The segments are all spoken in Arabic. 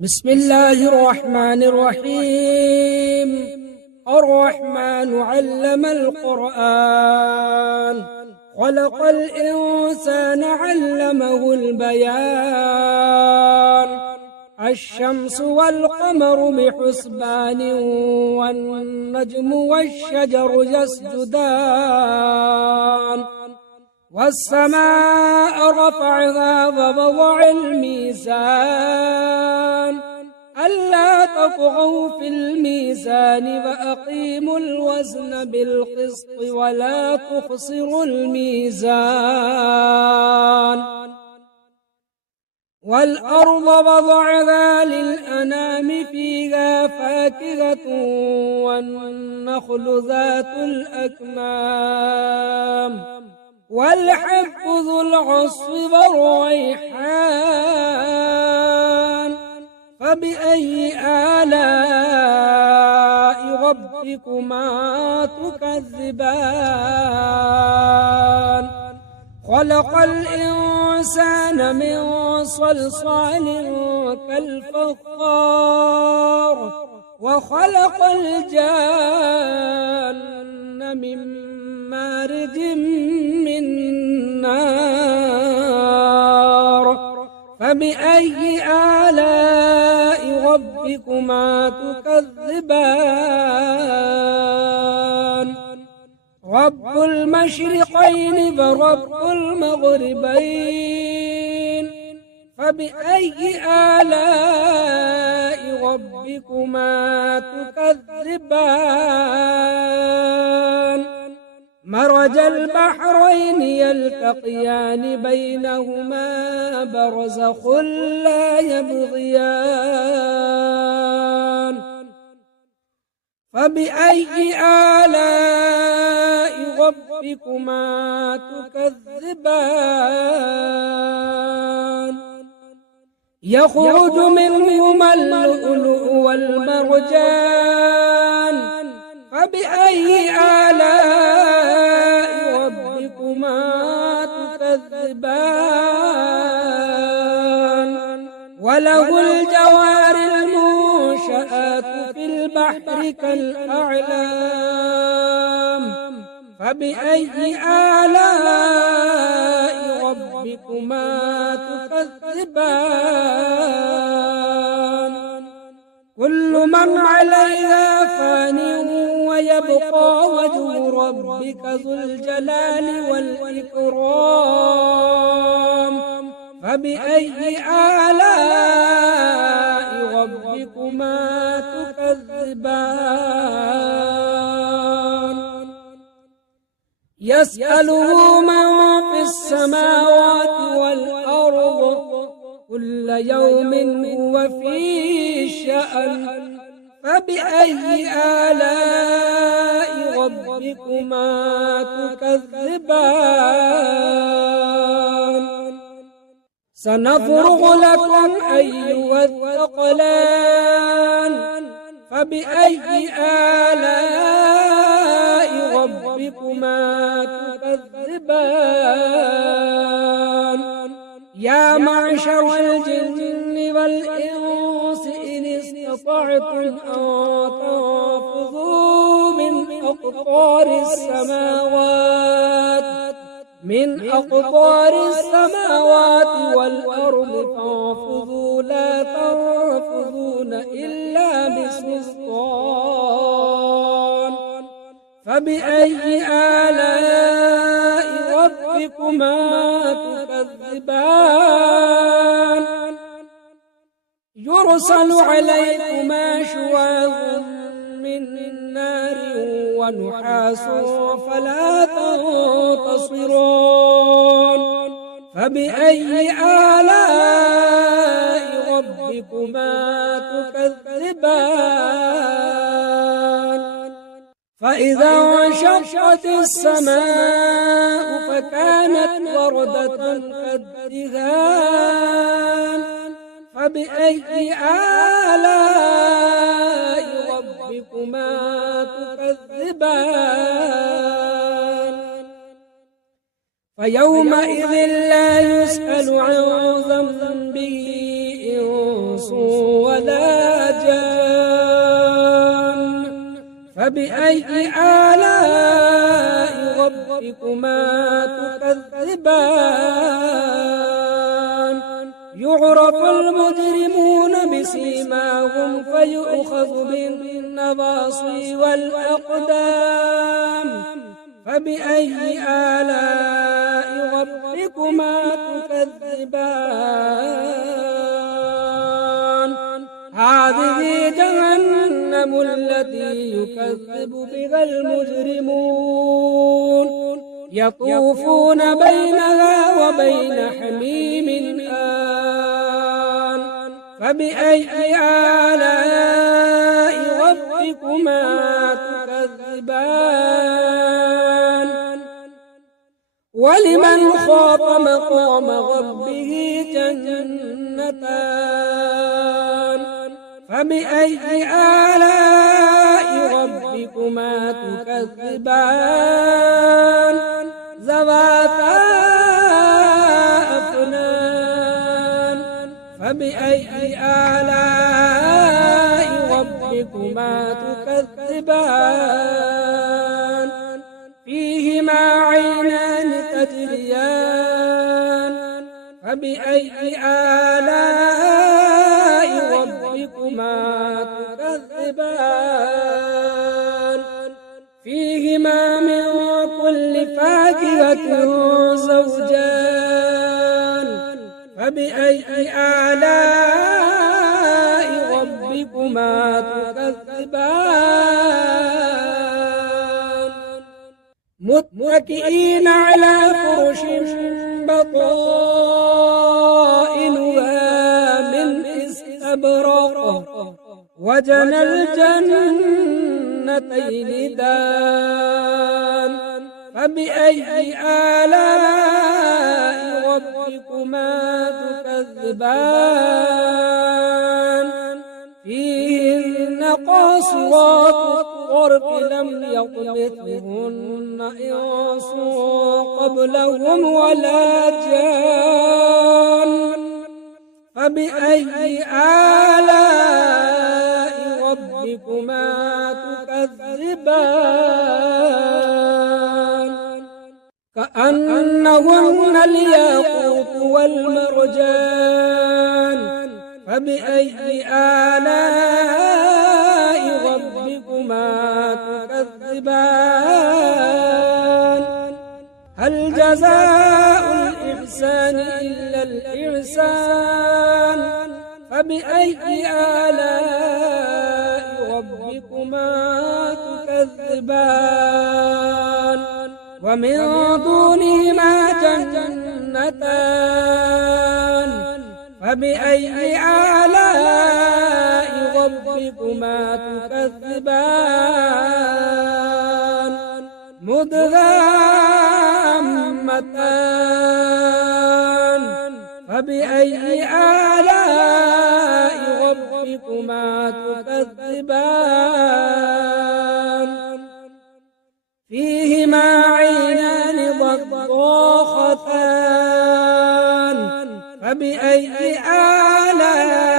بسم الله الرحمن الرحيم. الرحمن علم القرآن، خلق الإنسان علمه البيان. الشمس والقمر بحسبان، والنجم والشجر يسجدان. والسماء رفعها ووضع الميزان، ألا تطغوا في الميزان وأقيموا الوزن بالقسط ولا تخسروا الميزان. والأرض وضعها للأنام، فيها فاكهة والنخل ذات الأكمام، والحب ذو العصف والريحان. فبأي آلاء ربكما تكذبان؟ خلق الإنسان من صلصال كالفخار، وخلق الجان من مارج من نار. فبأي آلاء ربكما تكذبان؟ رب المشرقين ورب المغربين، فبأي آلاء ربكما تكذبان؟ مرج البحرين يلتقيان، بينهما برزخ لا يبغيان. فبأي آلاء ربكما تكذبان؟ يخرج منهما اللؤلؤ والمرجان، فبأي آلاء ربكما تكذبان؟ وله الجوار المنشآت في البحر كالأعلام، فبأي آلاء ربكما تكذبان؟ كل من عليها فان، ويبقى وجه ربك ذو الجلال والإكرام. فبأي آلاء ربكما تكذبان؟ يسأله من في السماوات والأرض، كل يوم هو في شأن. فبأي آلاء ربكما تكذبان؟ سنفرغ لكم أيها الثقلان، فبأي آلاء ربكما تكذبان؟ يا معشر الجن والإنس إن استطعتم أن تنفذوا من أقطار السماوات والأرض، فانفذوا لا تنفذون إلا بسلطان. فبأي آلاء ربكما تكذبان؟ يرسل عليكما شواظ من نار ونحاس فلا تنتصران. فبأي آلاء ربكما تكذبان؟ فإذا انشقت السماء فكانت وردة كالدهان. فبأي آلاء ربكما تكذبان؟ فيومئذ لا يسأل عن ذنبه إنس ولا جان فبأي آلاء ربكما تكذبان يعرف المجرمون بسيماهم فيؤخذ بالنواصي والأقدام فبأي آلاء ربكما تكذبان هذه جهنم التي يكذب بها المجرمون يطوفون بينها وبين حميم آن فبأي آلاء ربكما تكذبان ولمن خاف مقام ربه جنتان فبأي آلاء ربكما تكذبان ذواتا أفنان فبأي آلاء ربكما تكذبان فيهما عينان تجريان فبأي آلاء ربكما تكذبان فيهما من كل فاكهة زوجان فبأي آلاء ربكما تكذبان متكئين على فرش بطائنها من استبرق وجنى الجنتين دان فبأي آلاء ربكما تكذبان فيهن قاصرات الطرف لم يطمثهن إنس قبلهم ولا جان فبأي آلاء ربكما تكذبان كأنهن الياقوت والمرجان فبأي آلاء ربكما تكذبان هل جزاء الإحسان إلا الإحسان فبأي آلاء ربكما تكذبان ومن دونهما جنتان فبأي آلاء ربكما تكذبان مدغامتان فبأي آلاء ربكما تكذبان فيهما عينان ضاختان فبأي آلاء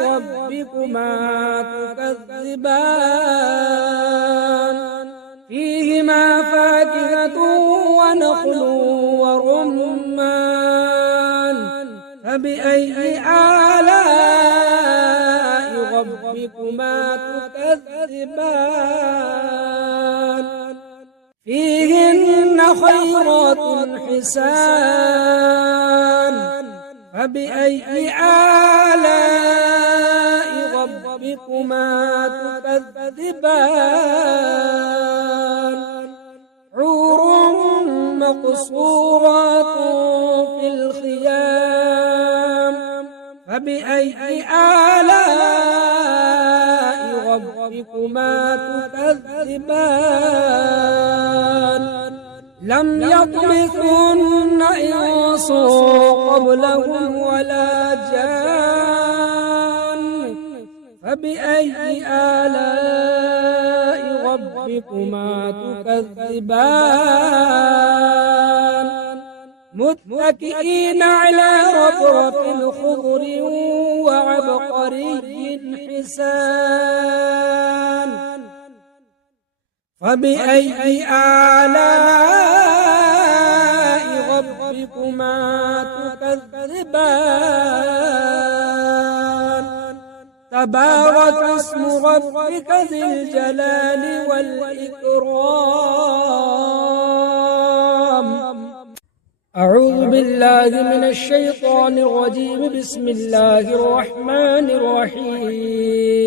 ربكما تكذبان فيهما فاكهة ونخل ورمان فبأي آلاء ربكما تكذبان فيهن خيرات حسان فبأي آلاء ربكما تكذبان حور مقصورات في الخيام فبأي آلاء ربكما تكذبان لم يطمثهن إنس قبلهم ولا جان فبأي آلاء ربكما تكذبان متكئين على رفرف خضر وعبقري حسان فبأي آلاء ربكما تكذبان تبارك اسم ربك ذي الجلال والإكرام أعوذ بالله من الشيطان الرجيم بسم الله الرحمن الرحيم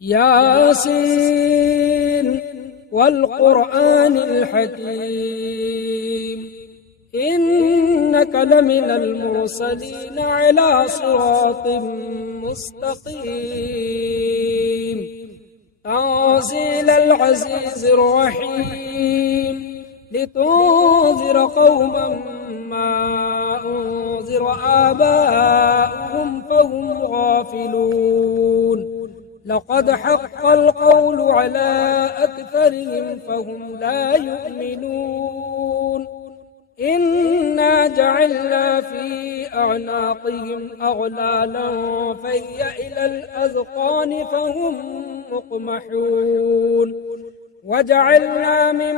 ياسين والقرآن الحكيم إنك لمن المرسلين على صراط مستقيم تنزيل العزيز الرحيم لتنذر قوما ما أنذر آباؤهم فهم غافلون لقد حق القول على أكثرهم فهم لا يؤمنون إنا جعلنا في أعناقهم أغلالا فهي إلى الأذقان فهم مقمحون وجعلنا من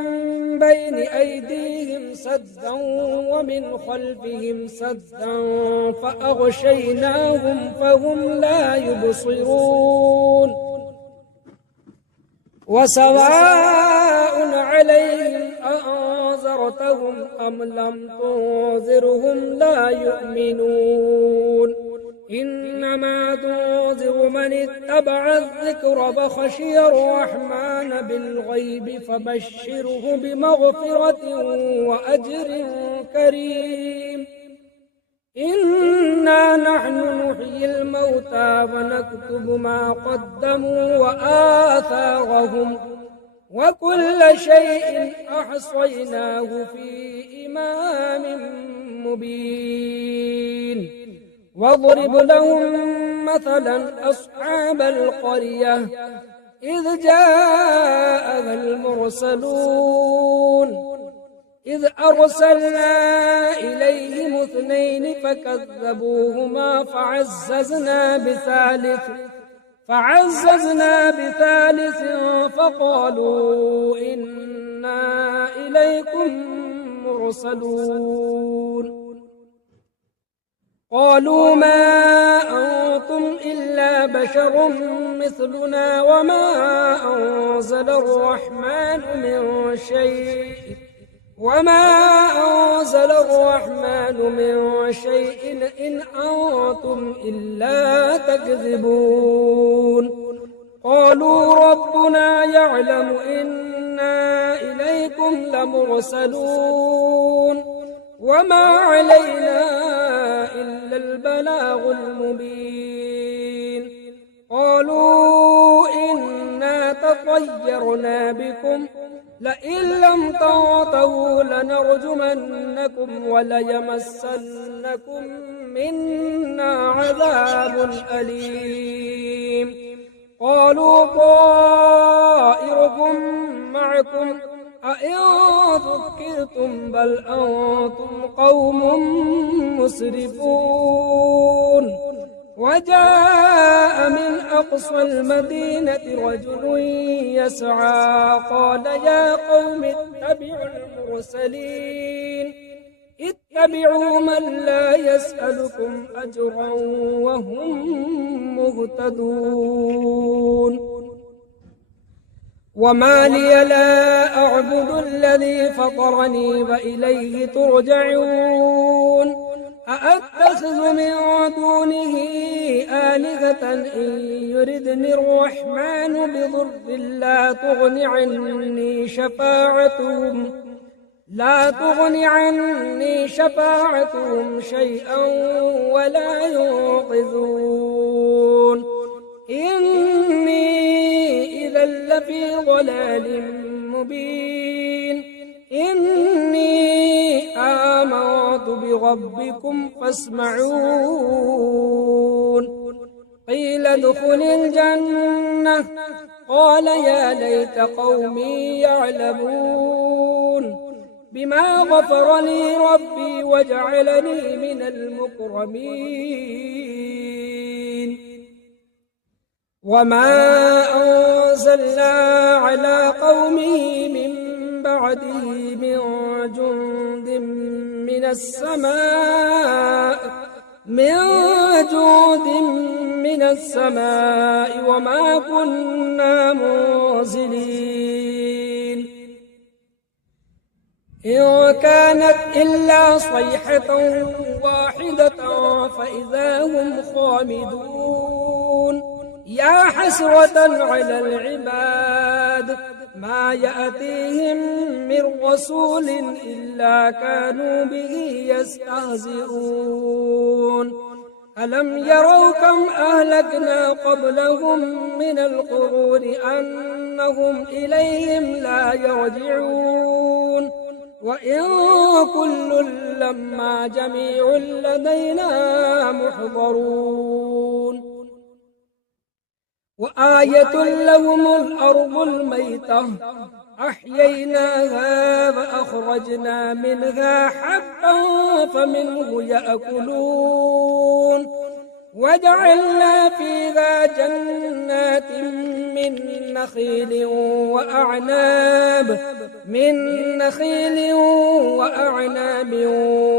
بين أيديهم سدا ومن خلفهم سدا فأغشيناهم فهم لا يبصرون وسواء عليهم أأنذرتهم أم لم تنذرهم لا يؤمنون إنما تنذر من اتبع الذكر فخشي الرحمن بالغيب فبشره بمغفرة وأجر كريم إنا نحن نحيي الموتى ونكتب ما قدموا وآثارهم وكل شيء أحصيناه في إمام مبين واضرب لهم مثلا أصحاب القرية إذ جاءها المرسلون إذ أرسلنا إليهم اثنين فكذبوهما فعززنا بثالث فقالوا إنا إليكم مرسلون قالوا ما أنتم إلا بشر مثلنا وما أنزل الرحمن من شيء إن أنتم إلا تكذبون قالوا ربنا يعلم إنا إليكم لمرسلون وما علينا إلا البلاغ المبين قالوا إنا تطيرنا بكم لئن لم تنتهوا لنرجمنكم وليمسنكم منا عذاب أليم قالوا طائركم معكم أئن ذكرتم بل أنتم قوم مسرفون وجاء من أقصى المدينة رجل يسعى قال يا قوم اتبعوا المرسلين اتبعوا من لا يسألكم أجرا وهم مهتدون وما لي لا أعبد الذي فطرني وإليه ترجعون أأتخذ من دونه آلهة إن يردني الرحمن بضر لا تغن عني شفاعتهم شيئا ولا ينقذون إني إذا لفي ضلال مبين إني آمنت بربكم فاسمعون قيل ادخل الجنة قال يا ليت قومي يعلمون بما غفر لي ربي وجعلني من المكرمين وما أنزلنا على قومه من بعده من جند من السماء وما كنا منزلين إن كانت إلا صيحة واحدة فإذا هم خامدون يا حسرة على العباد ما يأتيهم من رسول إلا كانوا به يستهزئون ألم يروا كم أهلكنا قبلهم من القرون أنهم إليهم لا يرجعون وإن كل لما جميع لدينا محضرون وآية لهم الأرض الميتة أحييناها فأخرجنا منها حبا فمنه يأكلون وجعلنا فيها جنات من نخيل وأعناب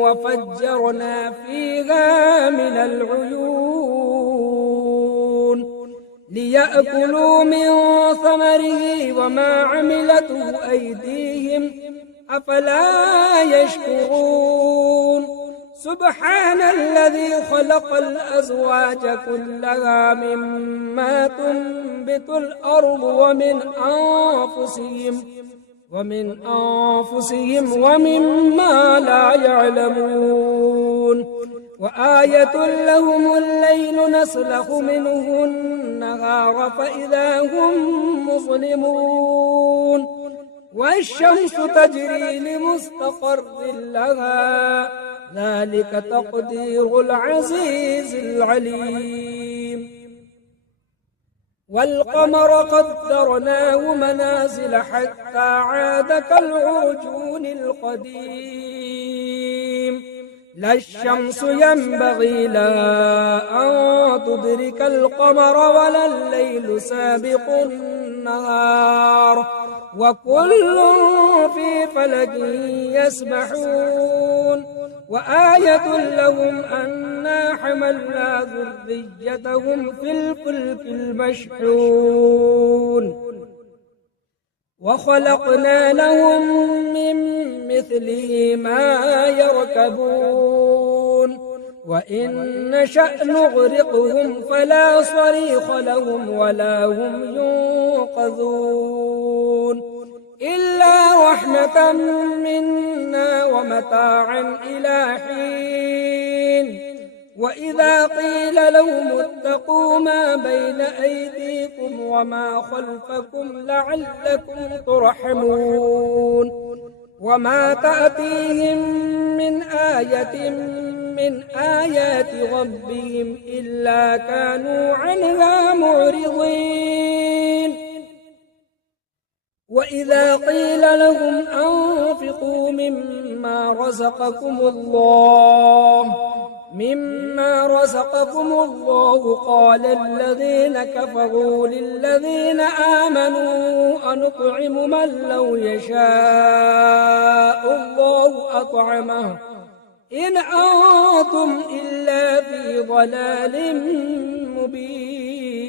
وفجرنا فيها من العيون ليأكلوا من ثمره وما عملته أيديهم أفلا يشكرون سبحان الذي خلق الأزواج كلها مما تنبت الأرض ومن أنفسهم ومما لا يعلمون وآية لهم الليل نسلخ منه النهار فإذا هم مظلمون والشمس تجري لمستقر لها ذلك تقدير العزيز العليم والقمر قدرناه منازل حتى عاد كالعرجون القديم لا الشمس ينبغي لها أن تدرك القمر ولا الليل سابق النهار وكل في فلك يسبحون وآية لهم أنا حملنا ذريتهم في الفلك المشحون وخلقنا لهم من مثله ما يركبون وإن نشأ نغرقهم فلا صريخ لهم ولا هم ينقذون إلا رحمة منا ومتاعا إلى حين وإذا قيل لهم اتقوا ما بين أيديكم وما خلفكم لعلكم ترحمون وما تأتيهم من آية من آيات ربهم إلا كانوا عنها معرضين وإذا قيل لهم أنفقوا مما رزقكم الله قال الذين كفروا للذين آمنوا أنطعم من لو يشاء الله أطعمه إن أنتم إلا في ضلال مبين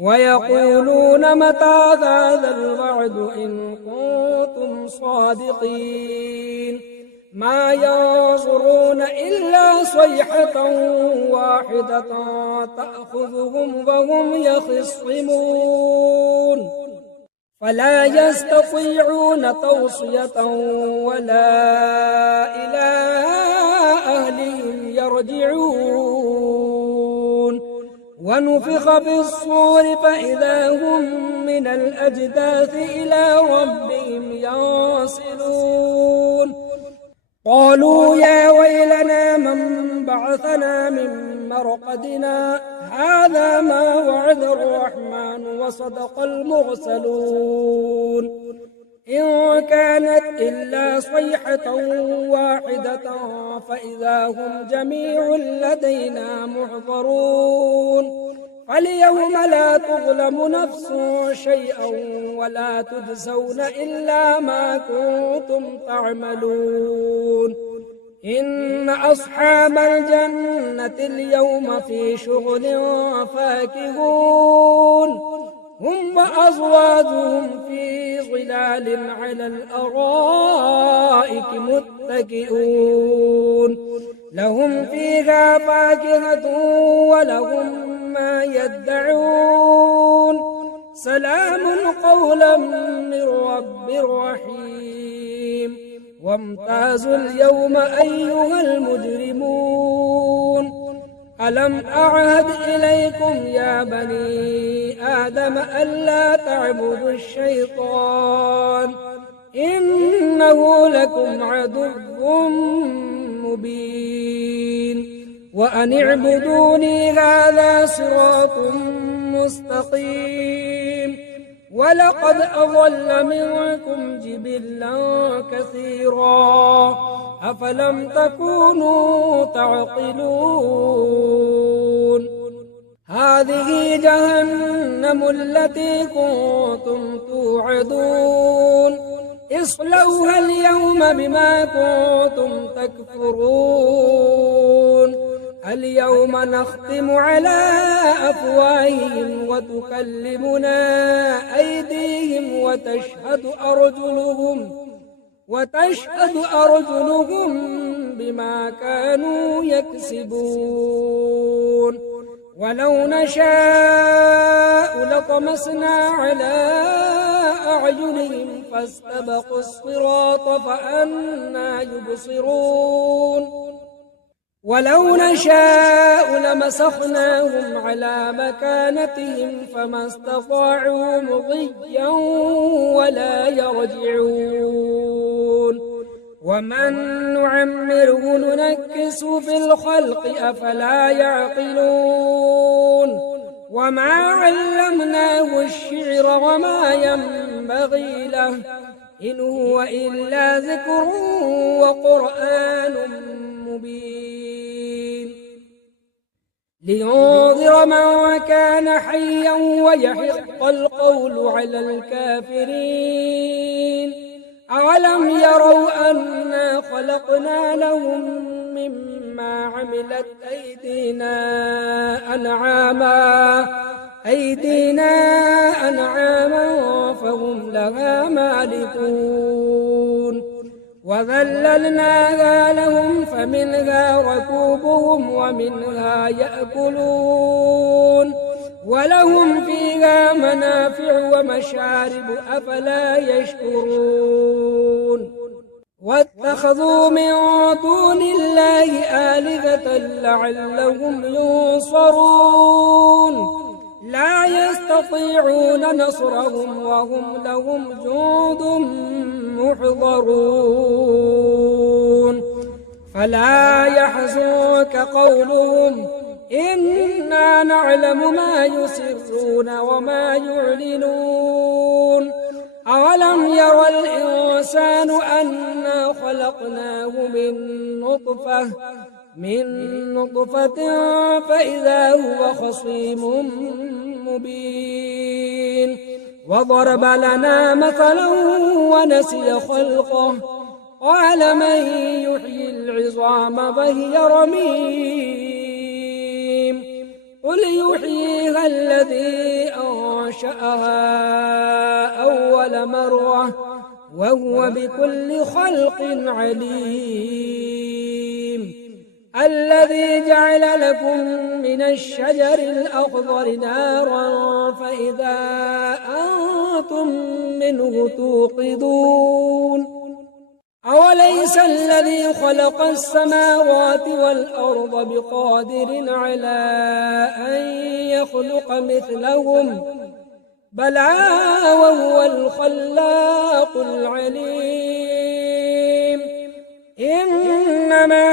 ويقولون متى هذا الوعد إن كنتم صادقين ما ينظرون إلا صيحة واحدة تأخذهم وهم يخصمون فلا يستطيعون توصية ولا إلى أهلهم يرجعون ونفخ في الصور فإذا هم من الأجداث إلى ربهم ينسلون قالوا يا ويلنا من بعثنا من مرقدنا هذا ما وعد الرحمن وصدق المرسلون إن كانت إلا صيحة واحدة فإذا هم جميع لدينا محضرون فاليوم لا تظلم نفس شيئا ولا تجزون إلا ما كنتم تعملون إن أصحاب الجنة اليوم في شغل فاكهون هم وأزواجهم في ظلال على الأرائك متكئون لهم فيها فاكهة ولهم ما يدعون سلام قولا من رب رحيم وامتازوا اليوم أيها المجرمون ألم أعهد إليكم يا بني آدم ألا تعبدوا الشيطان إنه لكم عدو مبين وأن اعبدوني هذا صراط مستقيم ولقد أضل منكم جبلا كثيرا أفلم تكونوا تعقلون هذه جهنم التي كنتم توعدون اصلوها اليوم بما كنتم تكفرون اليوم نختم على أفواههم وتكلمنا أيديهم وتشهد أرجلهم بما كانوا يكسبون ولو نشاء لطمسنا على أعينهم فاستبقوا الصراط فأنى يبصرون ولو نشاء لمسخناهم على مكانتهم فما استطاعوا مضيا ولا يرجعون ومن نعمره ننكس في الخلق أفلا يعقلون وما علمناه الشعر وما ينبغي له إن هو إلا ذكر وقرآن مبين لينذر من كان حيا ويحق القول على الكافرين أولم يروا أنا خلقنا لهم مما عملت أيدينا أنعاما فهم لها مالكون وذللناها لهم فمنها ركوبهم ومنها يأكلون ولهم فيها منافع ومشارب أفلا يشكرون واتخذوا من دون الله آلهة لعلهم ينصرون لا يستطيعون نصرهم وهم لهم جند محضرون فلا يحزنك قولهم إنا نعلم ما يسرون وما يعلنون أولم ير الإنسان أنا خلقناه من نطفة فإذا هو خصيم مبين وضرب لنا مثلا ونسي خلقه قال من يحيي العظام وهي رميم قل يحييها الذي أنشأها أول مرة وهو بكل خلق عليم الذي جعل لكم من الشجر الأخضر نارا فإذا أنتم منه توقدون أوليس الذي خلق السماوات والأرض بقادر على أن يخلق مثلهم بلى وهو الخلاق العليم إنما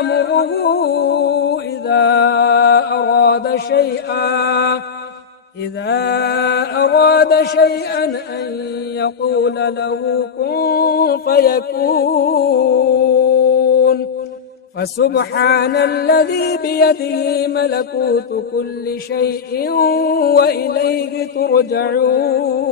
أمره إذا أراد شيئا إذا أراد شيئا أن يقول له كن فيكون فسبحان الذي بيده ملكوت كل شيء وإليه ترجعون